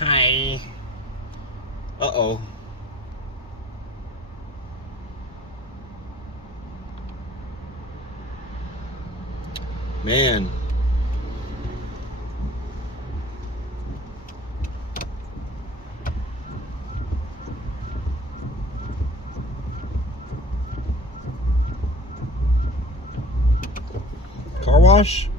Hi. Uh-oh. Man. Car wash?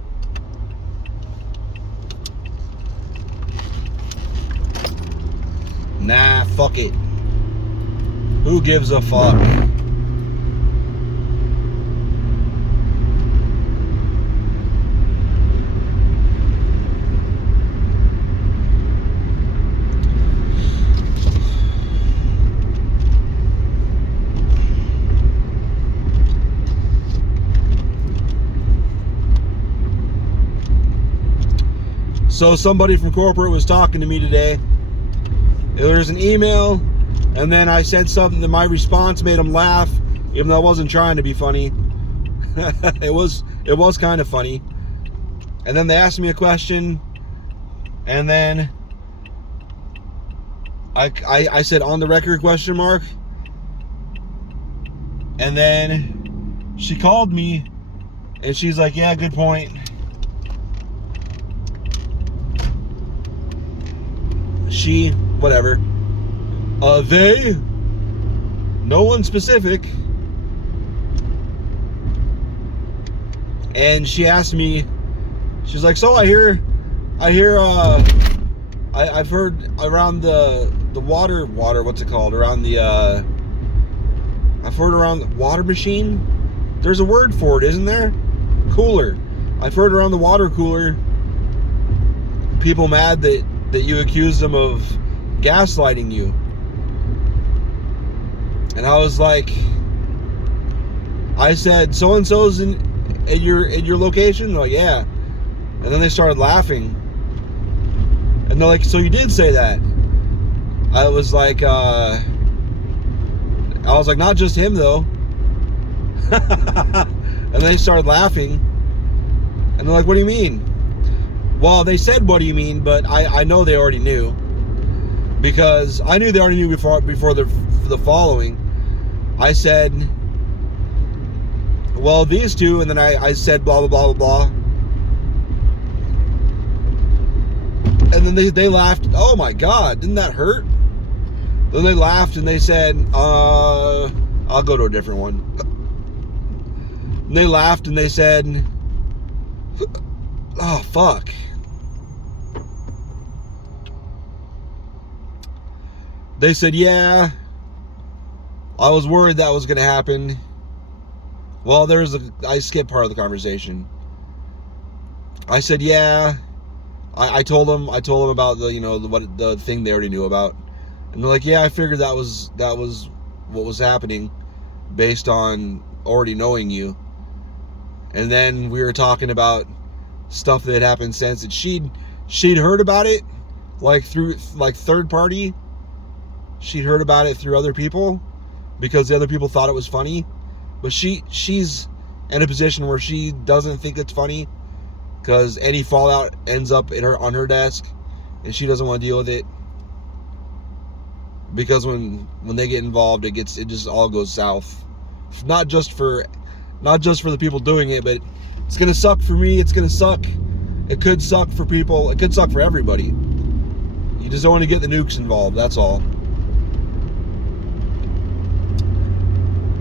Nah, fuck it. Who gives a fuck? So somebody from corporate was talking to me today. There was an email, and then I said something that my response made them laugh, even though I wasn't trying to be funny. it was kind of funny. And then they asked me a question, and then I said on the record question mark. And then she called me and she's like, yeah, good point. She, whatever. They, no one specific. And she asked me, she's like, so I've heard around the water, what's it called? Around the, I've heard around the water machine. There's a word for it, isn't there? Cooler. I've heard around the water cooler, people mad that you accused them of gaslighting you. And I was like, I said, so-and-so's in your location? They're like, yeah. And then they started laughing. And they're like, so you did say that? I was like, not just him though. And they started laughing. And they're like, what do you mean? Well, they said, what do you mean? But I know they already knew. Because I knew they already knew before the following. I said, well, these two, and then I said blah, blah, blah, blah, blah. And then they laughed. Oh my God, didn't that hurt? Then they laughed and they said, I'll go to a different one. And they laughed and they said, oh, fuck. They said, yeah, I was worried that was going to happen. Well, I skipped part of the conversation. I said, yeah. I told them about the thing they already knew about. And they're like, yeah, I figured that was what was happening based on already knowing you. And then we were talking about stuff that had happened since that she'd heard about it, like through third party. She'd heard about it through other people because the other people thought it was funny. But she's in a position where she doesn't think it's funny because any fallout ends up on her desk, and she doesn't want to deal with it. Because when they get involved, it just all goes south. Not just for the people doing it, but it's gonna suck for me. It's gonna suck. It could suck for people. It could suck for everybody. You just don't want to get the nukes involved. That's all.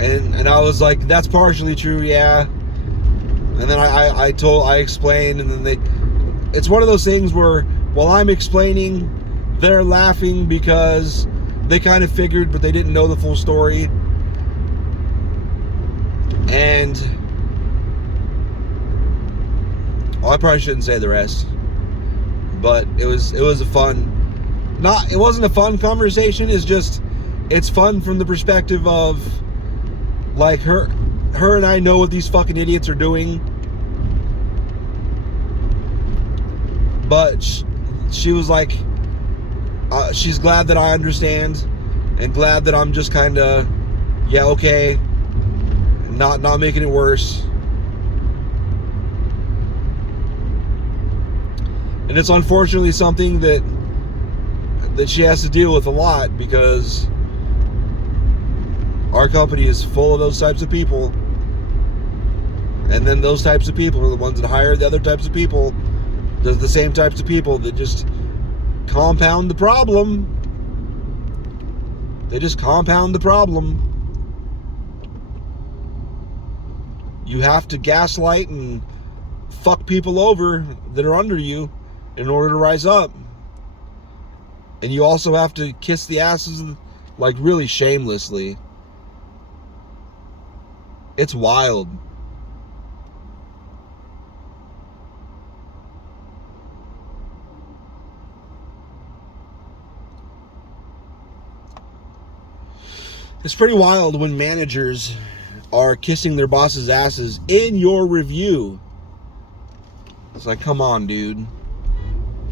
And I was like, that's partially true, yeah. And then I explained, and then it's one of those things where while I'm explaining, they're laughing because they kind of figured, but they didn't know the full story. And I probably shouldn't say the rest, but it was a fun. It wasn't a fun conversation. It's fun from the perspective of like her and I know what these fucking idiots are doing. But she was like, she's glad that I understand, and glad that I'm just kind of, yeah, okay, not making it worse. And it's unfortunately something that that she has to deal with a lot, because our company is full of those types of people. And then those types of people are the ones that hire the other types of people. They're the same types of people that just compound the problem. They just compound the problem. You have to gaslight and fuck people over that are under you in order to rise up. And you also have to kiss the asses, like, really shamelessly. It's wild. It's pretty wild when managers are kissing their bosses' asses in your review. It's like, come on, dude.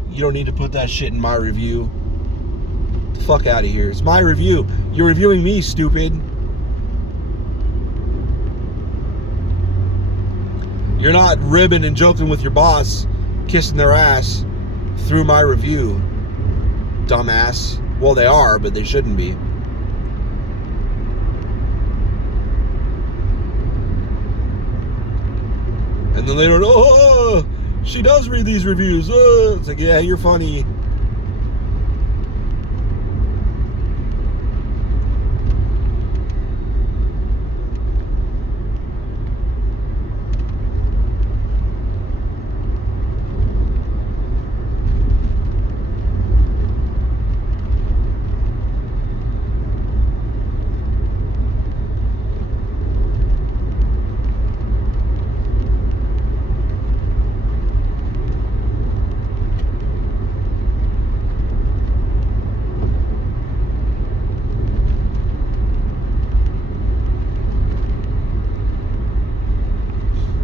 You don't need to put that shit in my review. Get the fuck out of here. It's my review. You're reviewing me, stupid. You're not ribbing and joking with your boss, kissing their ass through my review, dumbass. Well, they are, but they shouldn't be. And then later, oh, she does read these reviews. Oh. It's like, yeah, you're funny.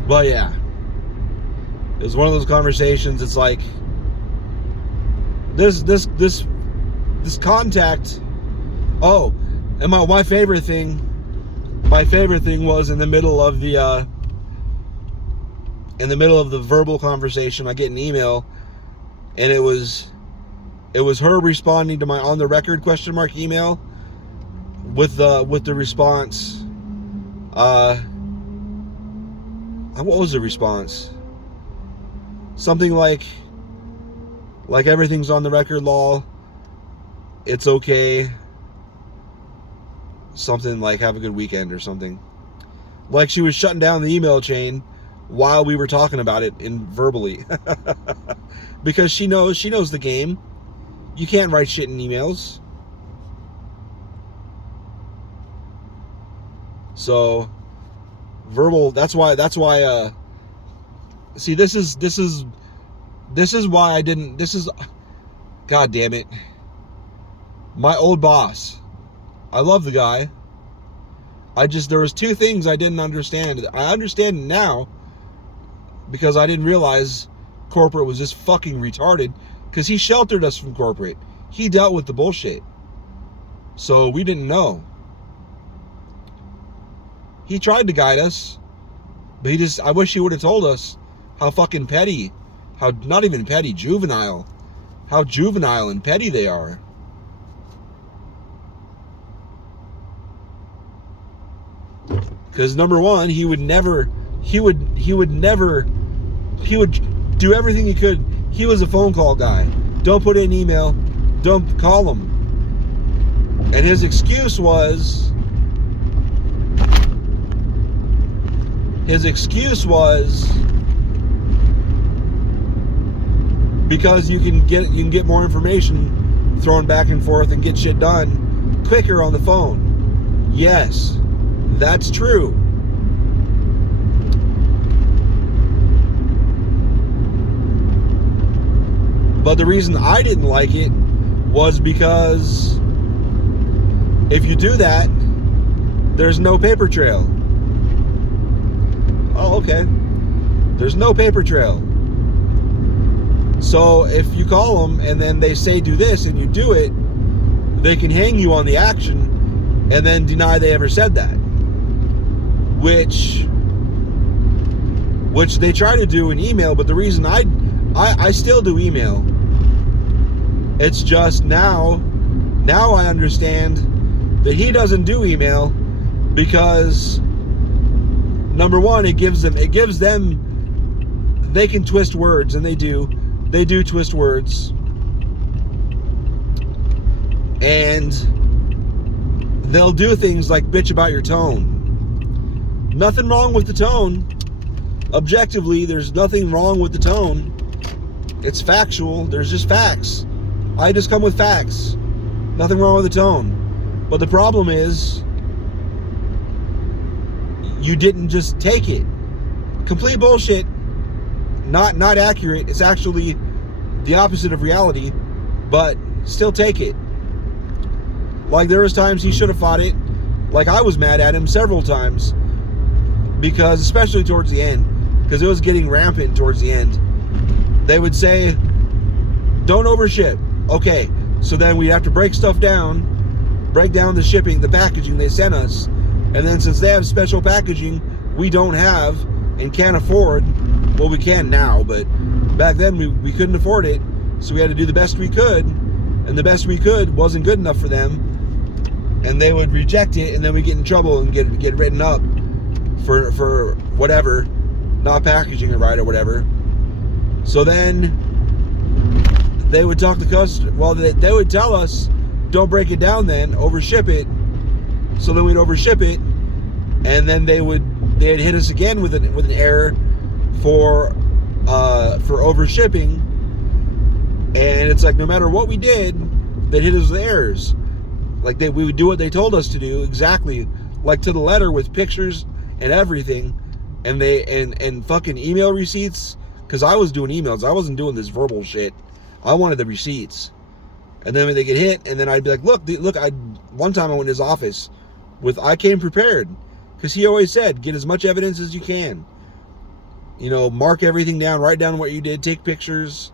But yeah, it was one of those conversations. It's like this contact. Oh, and my favorite thing was in the middle of the verbal conversation. I get an email, and it was her responding to my on the record ? Email with the response. What was the response? Something like everything's on the record, lol. It's okay. Something like have a good weekend or something. Like she was shutting down the email chain while we were talking about it verbally. Because she knows the game. You can't write shit in emails. So verbal, that's why see, this is why I didn't, god damn it, my old boss, I love the guy, there was two things I didn't understand. I understand it now, because I didn't realize corporate was just fucking retarded, because he sheltered us from corporate. He dealt with the bullshit, so we didn't know. He tried to guide us, but I wish he would have told us how fucking petty, not even petty, juvenile, how juvenile and petty they are. Because number one, he would do everything he could. He was a phone call guy. Don't put in email, don't call him. And his excuse was, because you can get more information thrown back and forth and get shit done quicker on the phone. Yes, that's true. But the reason I didn't like it was because if you do that, there's no paper trail. Oh, okay. There's no paper trail. So if you call them and then they say do this and you do it, they can hang you on the action and then deny they ever said that. Which they try to do in email, but the reason I still do email. It's just now I understand that he doesn't do email because, number one, it gives them, they can twist words, and they do twist words, and they'll do things like bitch about your tone. Nothing wrong with the tone. Objectively, there's nothing wrong with the tone. It's factual. There's just facts. I just come with facts. Nothing wrong with the tone. But the problem is, you didn't just take it. Complete bullshit. Not accurate. It's actually the opposite of reality, but still take it. Like, there was times he should have fought it. Like, I was mad at him several times, because, especially towards the end, because it was getting rampant towards the end. They would say, don't overship. Okay, so then we'd have to break down the shipping, the packaging they sent us. And then since they have special packaging we don't have and can't afford, well, we can now, but back then we couldn't afford it, so we had to do the best we could, and the best we could wasn't good enough for them, and they would reject it, and then we get in trouble and get written up for whatever, not packaging it right or whatever. So then they would talk to customers. Well, they would tell us, don't break it down then, overship it. So then we'd overship it, and then they'd hit us again with an error for overshipping. And it's like, no matter what we did, they'd hit us with errors. Like, we would do what they told us to do exactly, like to the letter, with pictures and everything, and fucking email receipts. Because I was doing emails, I wasn't doing this verbal shit. I wanted the receipts. And then when they get hit, and then I'd be like, look, one time I went in his office I came prepared, because he always said, get as much evidence as you can. You know, mark everything down, write down what you did, take pictures,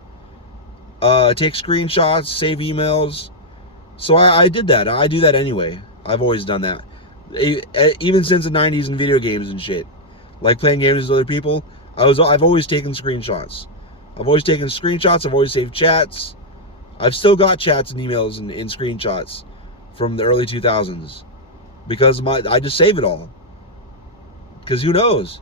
take screenshots, save emails. So I did that. I do that anyway. I've always done that. Even since the 90s and video games and shit. Like playing games with other people, I've always taken screenshots. I've always saved chats. I've still got chats and emails and screenshots from the early 2000s. Because I just save it all. Because who knows?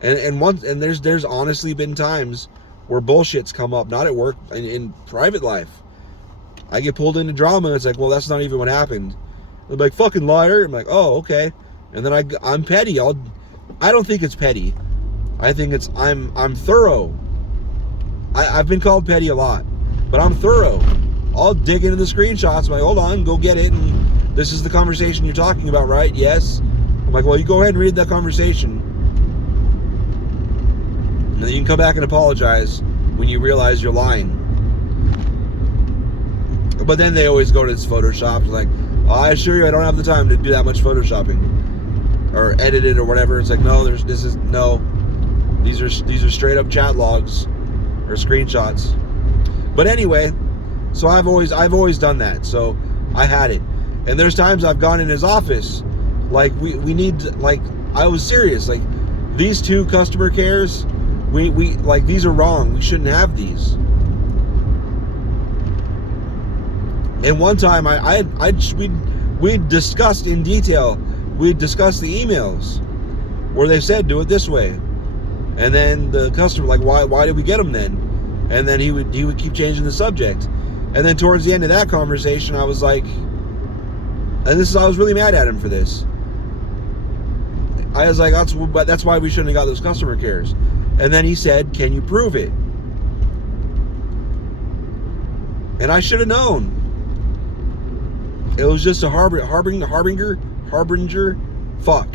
And there's honestly been times where bullshit's come up, not at work, in private life. I get pulled into drama, and it's like, well, that's not even what happened. They're like, fucking liar. I'm like, oh, okay. And then I'm petty. I don't think it's petty. I think it's I'm thorough. I've been called petty a lot, but I'm thorough. I'll dig into the screenshots. I'm like, hold on, go get it. And this is the conversation you're talking about, right? Yes. I'm like, well, you go ahead and read that conversation, and then you can come back and apologize when you realize you're lying. But then they always go to this Photoshop, like, oh, I assure you I don't have the time to do that much Photoshopping or edit it or whatever. It's like, no, these are straight up chat logs or screenshots. But anyway, so I've always done that. So I had it. And there's times I've gone in his office, like we need, like, I was serious, like, these two customer cares, we like, these are wrong. We shouldn't have these. And one time we discussed in detail, we discussed the emails where they said, do it this way. And then the customer, like, why did we get them then? And then he would keep changing the subject. And then towards the end of that conversation, I was like, I was really mad at him for this. I was like, that's why we shouldn't have got those customer cares. And then he said, can you prove it? And I should have known. It was just a harbinger fuck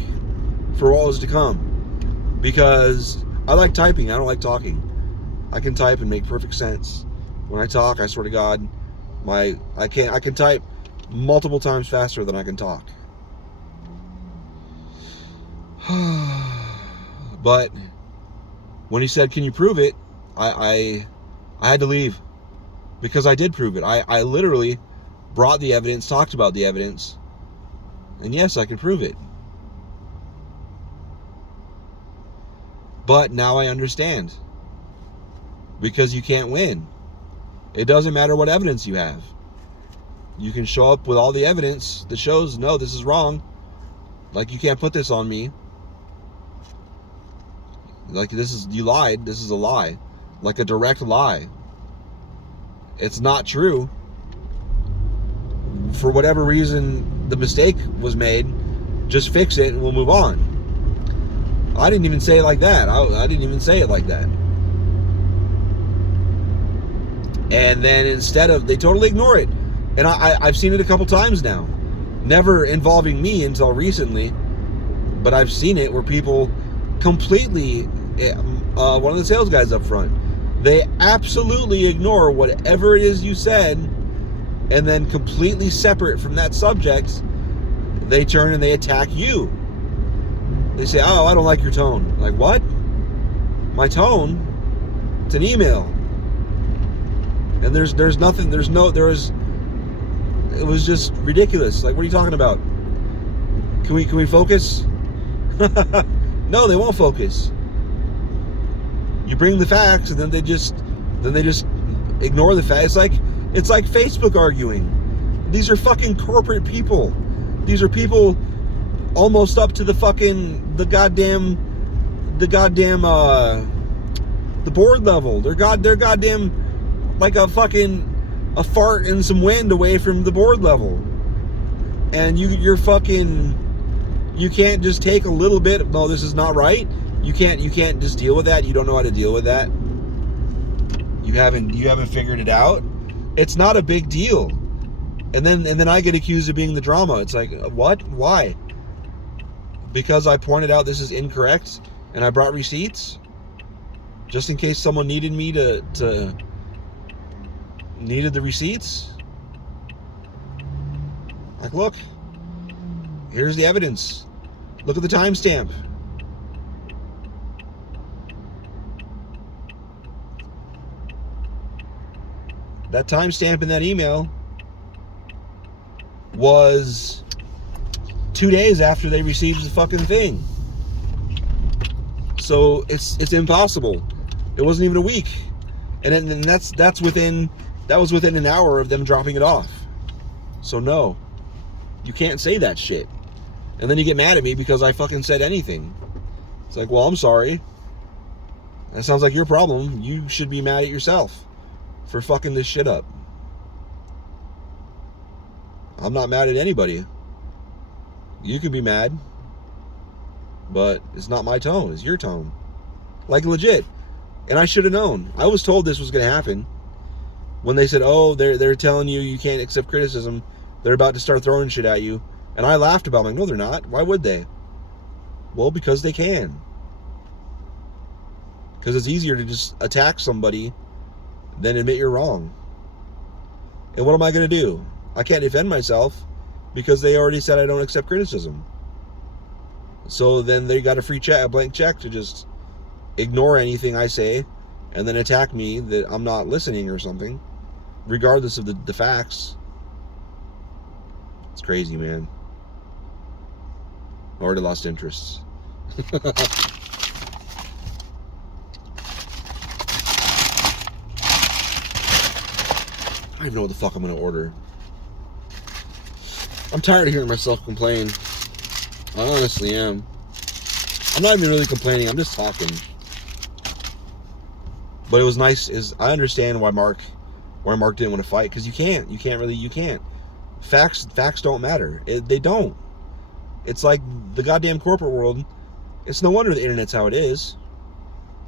for what was to come. Because I like typing, I don't like talking. I can type and make perfect sense. When I talk, I swear to God, I can type multiple times faster than I can talk. But when he said, can you prove it? I had to leave, because I did prove it. I literally brought the evidence, talked about the evidence, and yes, I can prove it. But now I understand, because you can't win. It doesn't matter what evidence you have. You can show up with all the evidence that shows, no, this is wrong. Like, you can't put this on me. Like, you lied. This is a lie. Like a direct lie. It's not true. For whatever reason the mistake was made, just fix it and we'll move on. I didn't even say it like that. I didn't even say it like that. And then instead of, they totally ignore it. And I've seen it a couple times now. Never involving me until recently, but I've seen it where people completely, one of the sales guys up front, they absolutely ignore whatever it is you said, and then completely separate from that subject, they turn and they attack you. They say, oh, I don't like your tone. Like, what? My tone? It's an email. And there's nothing, it was just ridiculous. Like, what are you talking about? Can we focus? No, they won't focus. You bring the facts and then they just ignore the facts. It's like Facebook arguing. These are fucking corporate people. These are people almost up to the goddamn the board level. They're goddamn like a fart and some wind away from the board level. And you can't just take a little bit. No, this is not right. You can't just deal with that. You don't know how to deal with that. You haven't figured it out. It's not a big deal. And then I get accused of being the drama. It's like, what? Why? Because I pointed out this is incorrect and I brought receipts just in case someone needed me needed the receipts. Like, look, here's the evidence. Look at the timestamp. That timestamp in that email was 2 days after they received the fucking thing. So it's impossible. It wasn't even a week. And then that was within an hour of them dropping it off. So no, you can't say that shit. And then you get mad at me because I fucking said anything. It's like, well, I'm sorry. That sounds like your problem. You should be mad at yourself for fucking this shit up. I'm not mad at anybody. You can be mad, but it's not my tone. It's your tone. Like, legit. And I should have known. I was told this was going to happen. When they said, oh, they're telling you can't accept criticism, they're about to start throwing shit at you. And I laughed about it. I'm like, no, they're not. Why would they? Well, because they can. Because it's easier to just attack somebody than admit you're wrong. And what am I going to do? I can't defend myself because they already said I don't accept criticism. So then they got a blank check to just ignore anything I say and then attack me that I'm not listening or something, regardless of the facts. It's crazy, man. I already lost interest. I don't even know what the fuck I'm going to order. I'm tired of hearing myself complain. I honestly am. I'm not even really complaining. I'm just talking. But it was nice. I understand why Mark didn't want to fight, because you can't. You can't. Facts don't matter. They don't. It's like the goddamn corporate world. It's no wonder the internet's how it is.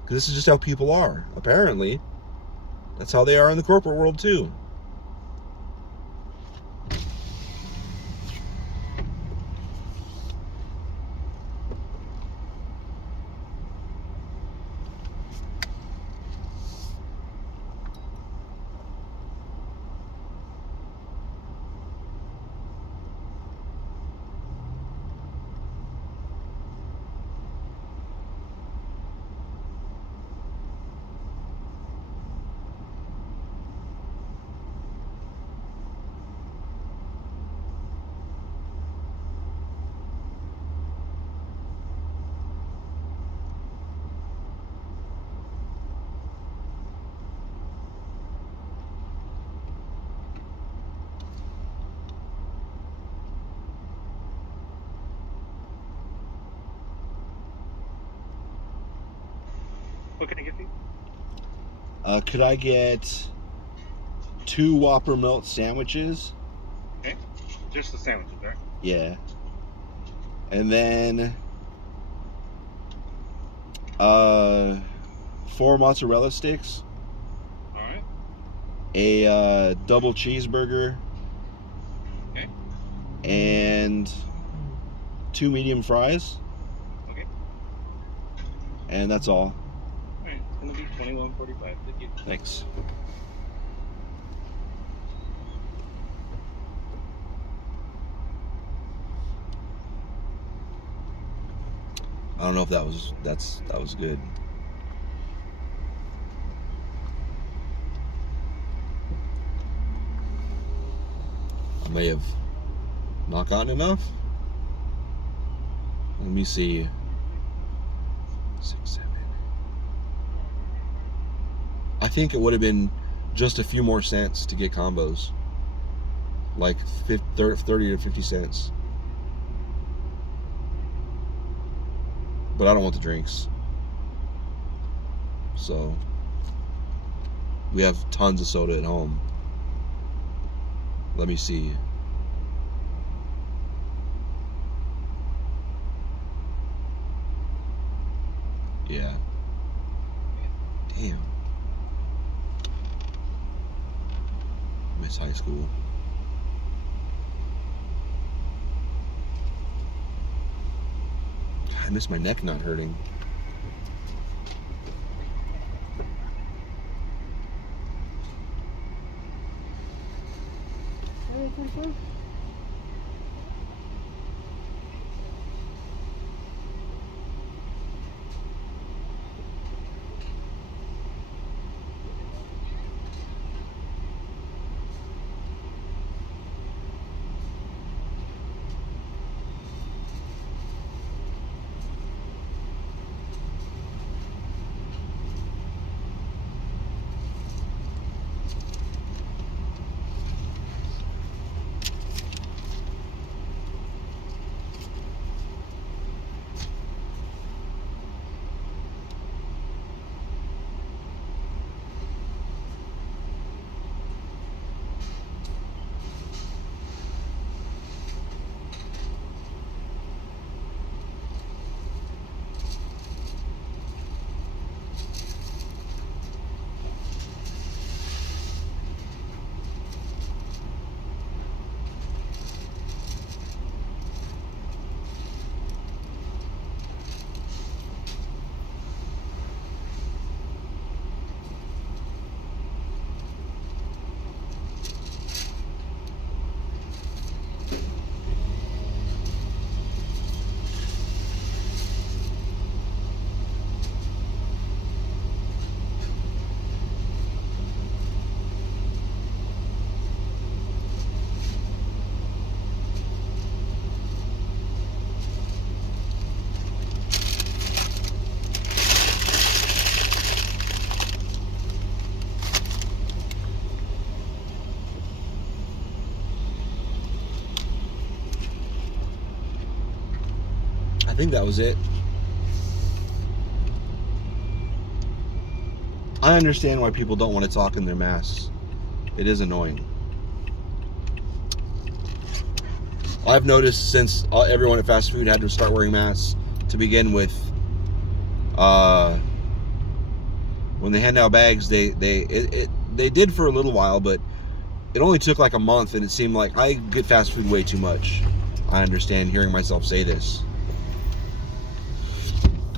Because this is just how people are. Apparently. That's how they are in the corporate world too. What can I get for you? Could I get 2 Whopper melt sandwiches? Okay. Just the sandwiches, right? Yeah. And then 4 mozzarella sticks. All right. A double cheeseburger. Okay. And 2 medium fries. Okay. And that's all. All right. It's gonna be $21.45. Thank you. Thanks. I don't know if that was good. I may have not gotten enough. Let me see. 6, 7. I think it would have been just a few more cents to get combos. Like 30 to 50 cents. But I don't want the drinks. So we have tons of soda at home. Let me see. Yeah. Damn. Miss high school. God, I miss my neck not hurting. I think that was it. I understand why people don't want to talk in their masks. It is annoying. I've noticed since everyone at fast food had to start wearing masks to begin with, when they hand out bags, they did for a little while, but it only took like a month, and it seemed like I get fast food way too much. I understand hearing myself say this.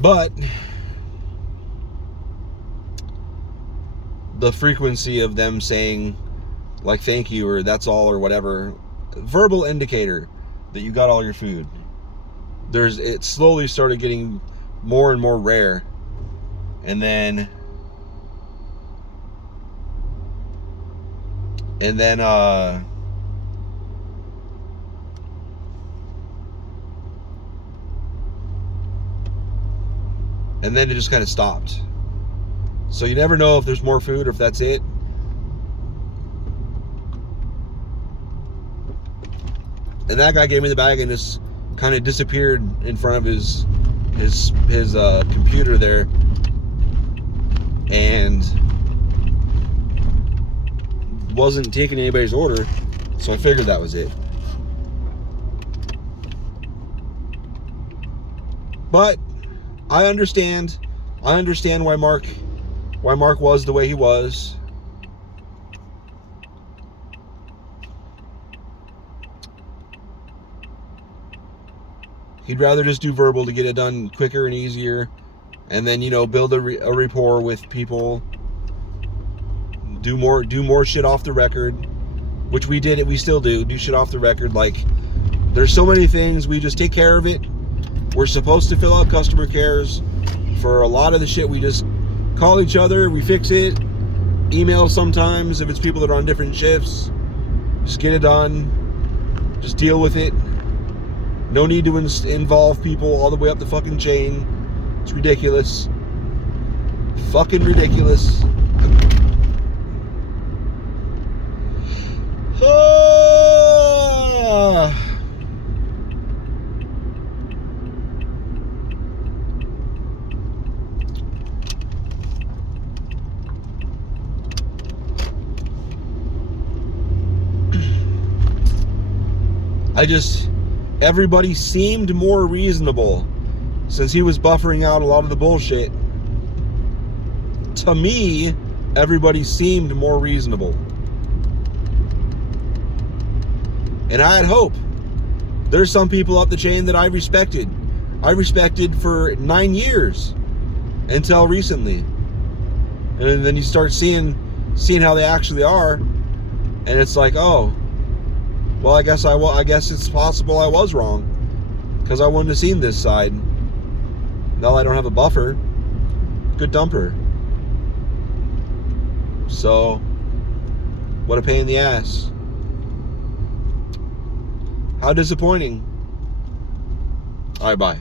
But the frequency of them saying like thank you or that's all or whatever, verbal indicator that you got all your food. It slowly started getting more and more rare. And then it just kind of stopped. So you never know if there's more food or if that's it. And that guy gave me the bag and just kind of disappeared in front of his computer there. and wasn't taking anybody's order, so I figured that was it. But I understand why Mark was the way he was. He'd rather just do verbal to get it done quicker and easier, and then, you know, build a rapport with people. Do more shit off the record, which we did it. We still do shit off the record. Like, there's so many things, we just take care of it. We're supposed to fill out customer cares. For a lot of the shit, we just call each other, we fix it. Email sometimes if it's people that are on different shifts. Just get it done. Just deal with it. No need to involve people all the way up the fucking chain. It's ridiculous. Fucking ridiculous. Everybody seemed more reasonable since he was buffering out a lot of the bullshit. To me, everybody seemed more reasonable. And I had hope. There's some people up the chain that I respected. I respected for 9 years until recently. And then you start seeing how they actually are, and it's like, oh, well, I guess it's possible I was wrong, because I wouldn't have seen this side. Now I don't have a buffer. Good dumper. So, what a pain in the ass. How disappointing. All right, bye.